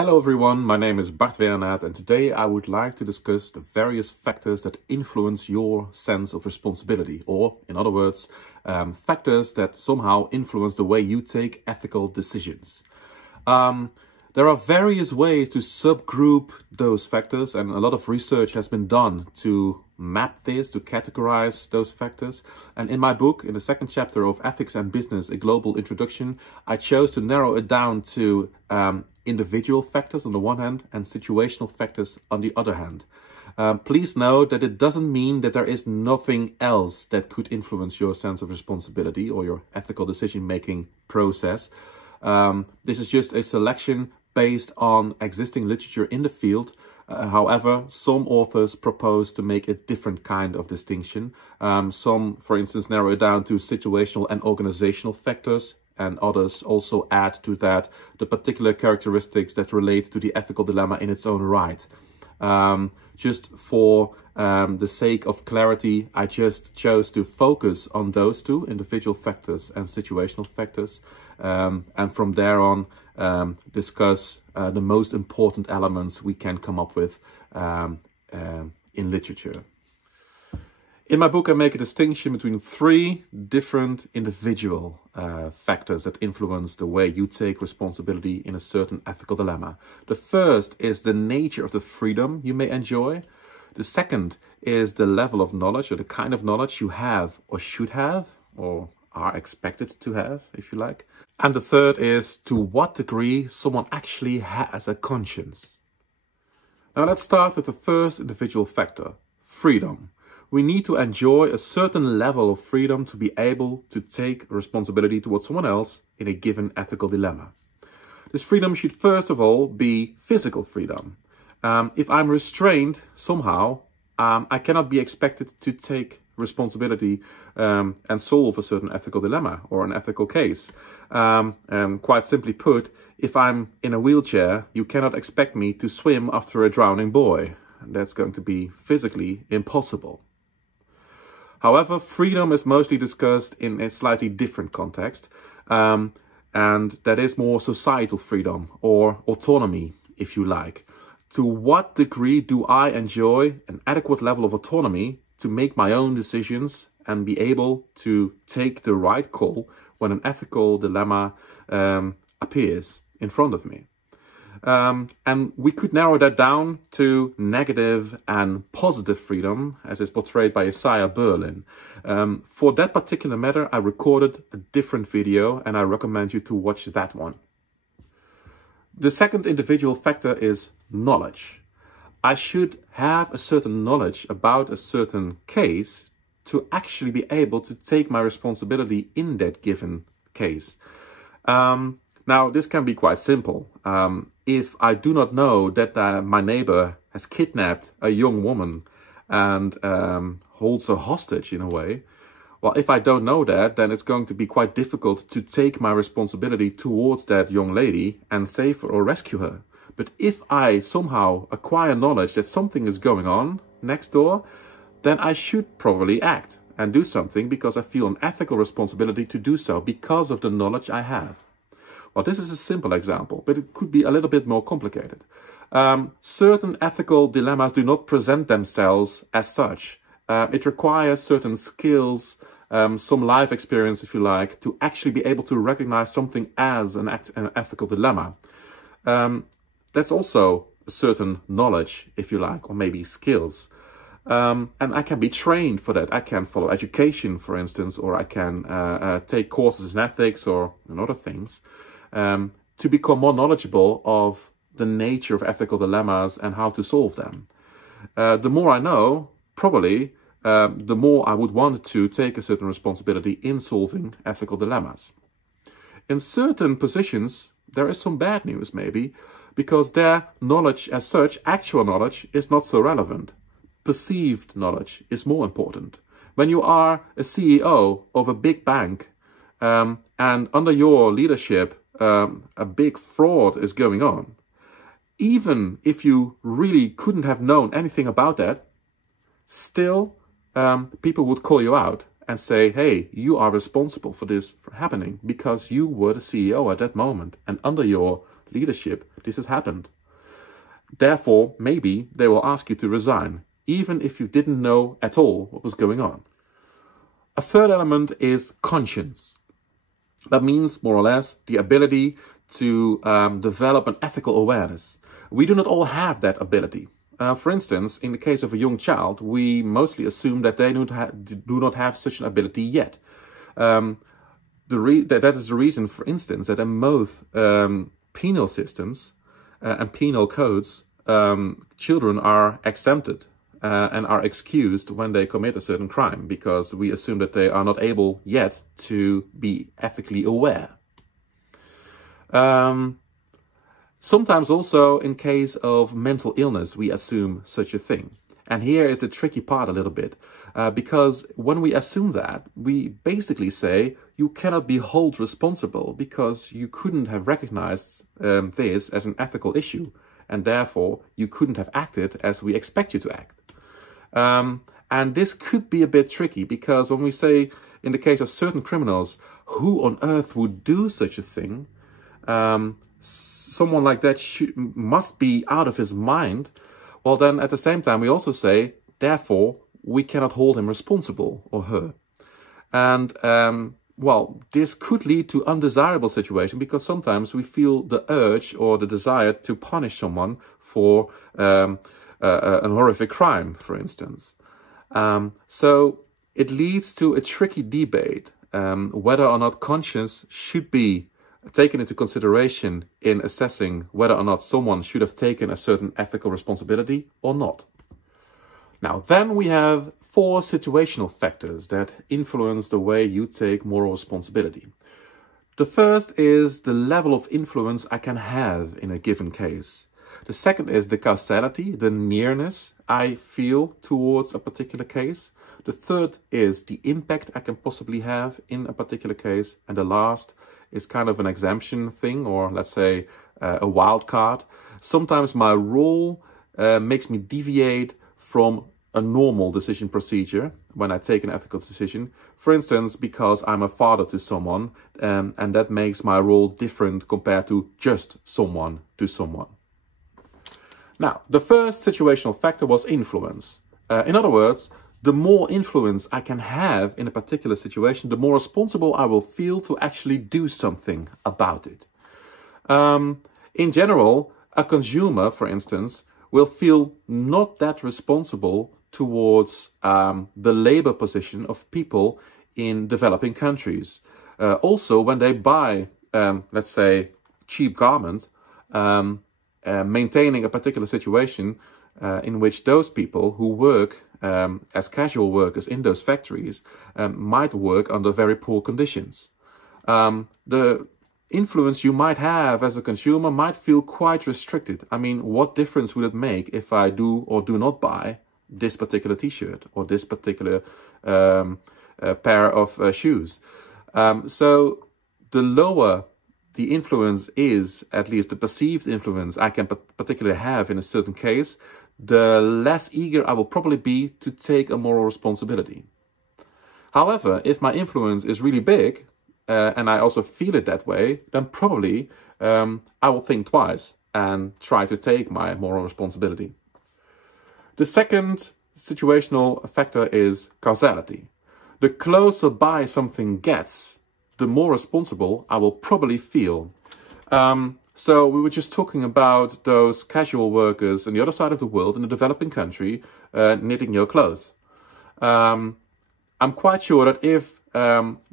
Hello everyone, my name is Bart Wernaert and today I would like to discuss the various factors that influence your sense of responsibility, or in other words, factors that somehow influence the way you take ethical decisions. There are various ways to subgroup those factors, and a lot of research has been done to map this, to categorize those factors. And in my book, in the second chapter of Ethics and Business, A Global Introduction, I chose to narrow it down to individual factors on the one hand and situational factors on the other hand. Please note that it doesn't mean that there is nothing else that could influence your sense of responsibility or your ethical decision-making process. This is just a selection based on existing literature in the field. However, some authors propose to make a different kind of distinction. Some, for instance, narrow it down to situational and organizational factors, and others also add to that the particular characteristics that relate to the ethical dilemma in its own right. Just for the sake of clarity, I just chose to focus on those two, individual factors and situational factors, and from there on discuss the most important elements we can come up with in literature. In my book, I make a distinction between three different individual factors that influence the way you take responsibility in a certain ethical dilemma. The first is the nature of the freedom you may enjoy. The second is the level of knowledge, or the kind of knowledge you have or should have, or are expected to have, if you like. And the third is to what degree someone actually has a conscience. Now let's start with the first individual factor, freedom. We need to enjoy a certain level of freedom to be able to take responsibility towards someone else in a given ethical dilemma. This freedom should first of all be physical freedom. If I'm restrained somehow, I cannot be expected to take responsibility and solve a certain ethical dilemma or an ethical case. Quite simply put, if I'm in a wheelchair, you cannot expect me to swim after a drowning boy. That's going to be physically impossible. However, freedom is mostly discussed in a slightly different context, and that is more societal freedom or autonomy, if you like. To what degree do I enjoy an adequate level of autonomy to make my own decisions and be able to take the right call when an ethical dilemma appears in front of me? And we could narrow that down to negative and positive freedom, as is portrayed by Isaiah Berlin. For that particular matter, I recorded a different video and I recommend you to watch that one. The second individual factor is knowledge. I should have a certain knowledge about a certain case to actually be able to take my responsibility in that given case. Now, this can be quite simple. If I do not know that my neighbor has kidnapped a young woman and holds her hostage in a way, well, if I don't know that, then it's going to be quite difficult to take my responsibility towards that young lady and save her or rescue her. But if I somehow acquire knowledge that something is going on next door, then I should probably act and do something because I feel an ethical responsibility to do so because of the knowledge I have. Well, this is a simple example, but it could be a little bit more complicated. Certain ethical dilemmas do not present themselves as such. It requires certain skills, some life experience, if you like, to actually be able to recognize something as an ethical dilemma. That's also a certain knowledge, if you like, or maybe skills. And I can be trained for that. I can follow education, for instance, or I can take courses in ethics or in other things to become more knowledgeable of the nature of ethical dilemmas and how to solve them. The more I know, probably, the more I would want to take a certain responsibility in solving ethical dilemmas. In certain positions, there is some bad news maybe, because their knowledge as such, actual knowledge, is not so relevant. Perceived knowledge is more important. When you are a CEO of a big bank and under your leadership a big fraud is going on, even if you really couldn't have known anything about that, still people would call you out and say, hey, you are responsible for this happening because you were the CEO at that moment and under your leadership, this has happened. Therefore, maybe they will ask you to resign, even if you didn't know at all what was going on. A third element is conscience. That means, more or less, the ability to develop an ethical awareness. We do not all have that ability. For instance, in the case of a young child, we mostly assume that they do not have such an ability yet. That is the reason, for instance, that in most penal systems and penal codes, children are exempted and are excused when they commit a certain crime, because we assume that they are not able yet to be ethically aware. Sometimes also in case of mental illness, we assume such a thing. And here is the tricky part a little bit, because when we assume that, we basically say you cannot be held responsible because you couldn't have recognized this as an ethical issue, and therefore you couldn't have acted as we expect you to act. And this could be a bit tricky, because when we say, in the case of certain criminals, who on earth would do such a thing? Someone like that must be out of his mind. Well, then at the same time, we also say, therefore, we cannot hold him responsible, or her. And, well, this could lead to undesirable situation, because sometimes we feel the urge or the desire to punish someone for an horrific crime, for instance. So it leads to a tricky debate whether or not conscience should be taken into consideration in assessing whether or not someone should have taken a certain ethical responsibility or not. Now, then we have 4 situational factors that influence the way you take moral responsibility. The first is the level of influence I can have in a given case. The second is the causality, the nearness I feel towards a particular case. The third is the impact I can possibly have in a particular case. And the last is kind of an exemption thing, or let's say a wild card. Sometimes my role makes me deviate from a normal decision procedure when I take an ethical decision. For instance, because I'm a father to someone, and that makes my role different compared to just someone to someone. Now, the first situational factor was influence. In other words, the more influence I can have in a particular situation, the more responsible I will feel to actually do something about it. In general, a consumer, for instance, will feel not that responsible towards the labor position of people in developing countries. Also, when they buy, let's say, cheap garment, maintaining a particular situation in which those people who work as casual workers in those factories might work under very poor conditions. The influence you might have as a consumer might feel quite restricted. I mean, what difference would it make if I do or do not buy this particular t-shirt or this particular pair of shoes? So the lower the influence is, at least the perceived influence I can particularly have in a certain case, the less eager I will probably be to take a moral responsibility. However, if my influence is really big, and I also feel it that way, then probably I will think twice and try to take my moral responsibility. The second situational factor is causality. The closer by something gets, the more responsible I will probably feel. So we were just talking about those casual workers on the other side of the world in a developing country knitting your clothes. I'm quite sure that if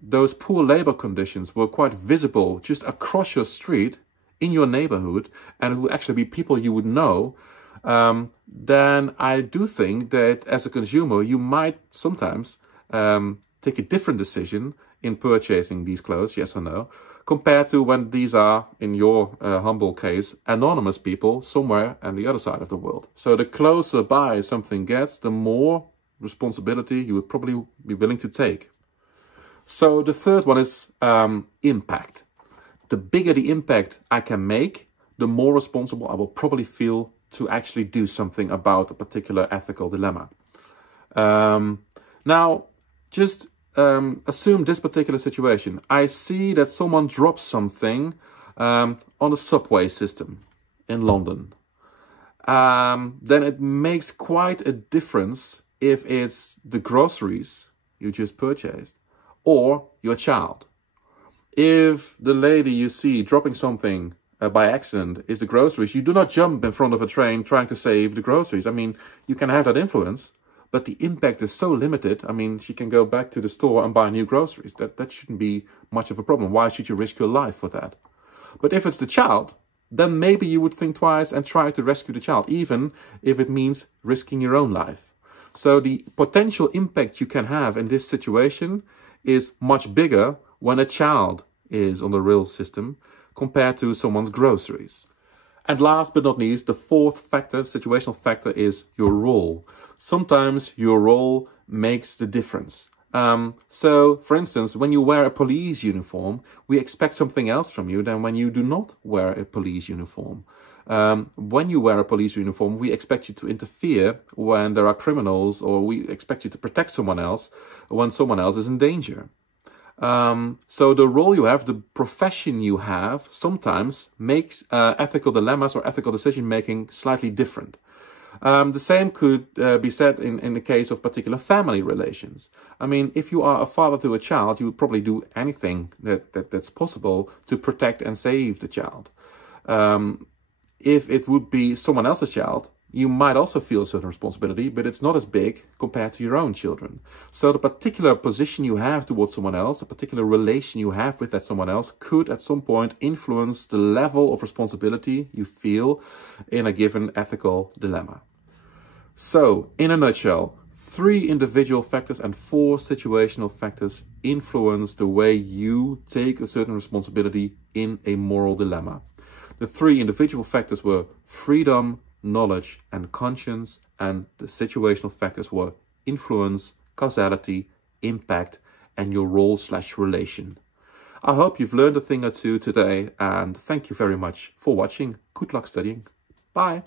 those poor labor conditions were quite visible just across your street, in your neighborhood, and it would actually be people you would know, then I do think that as a consumer, you might sometimes take a different decision in purchasing these clothes, yes or no, compared to when these are, in your humble case, anonymous people somewhere on the other side of the world. So the closer by something gets, the more responsibility you would probably be willing to take. So the third one is impact. The bigger the impact I can make, the more responsible I will probably feel to actually do something about a particular ethical dilemma. Now, just assume this particular situation. I see that someone drops something on the subway system in London, then it makes quite a difference if it's the groceries you just purchased or your child. If the lady you see dropping something by accident is the groceries, you do not jump in front of a train trying to save the groceries. I mean, you can have that influence, but the impact is so limited. I mean, she can go back to the store and buy new groceries. That shouldn't be much of a problem. Why should you risk your life for that? But if it's the child, then maybe you would think twice and try to rescue the child, even if it means risking your own life. So the potential impact you can have in this situation is much bigger when a child is on the rail system compared to someone's groceries. And last but not least, the fourth factor, situational factor, is your role. Sometimes your role makes the difference. So, for instance, when you wear a police uniform, we expect something else from you than when you do not wear a police uniform. When you wear a police uniform, we expect you to interfere when there are criminals, or we expect you to protect someone else when someone else is in danger. So the role you have, the profession you have, sometimes makes ethical dilemmas or ethical decision-making slightly different. The same could be said in the case of particular family relations. I mean, if you are a father to a child, you would probably do anything that's possible to protect and save the child. If it would be someone else's child, you might also feel a certain responsibility, but it's not as big compared to your own children. So the particular position you have towards someone else, the particular relation you have with that someone else, could at some point influence the level of responsibility you feel in a given ethical dilemma. So, in a nutshell, 3 individual factors and 4 situational factors influence the way you take a certain responsibility in a moral dilemma. The 3 individual factors were freedom, knowledge and conscience, and the situational factors were influence, causality, impact, and your role/relation. I hope you've learned a thing or two today, and thank you very much for watching. Good luck studying. Bye.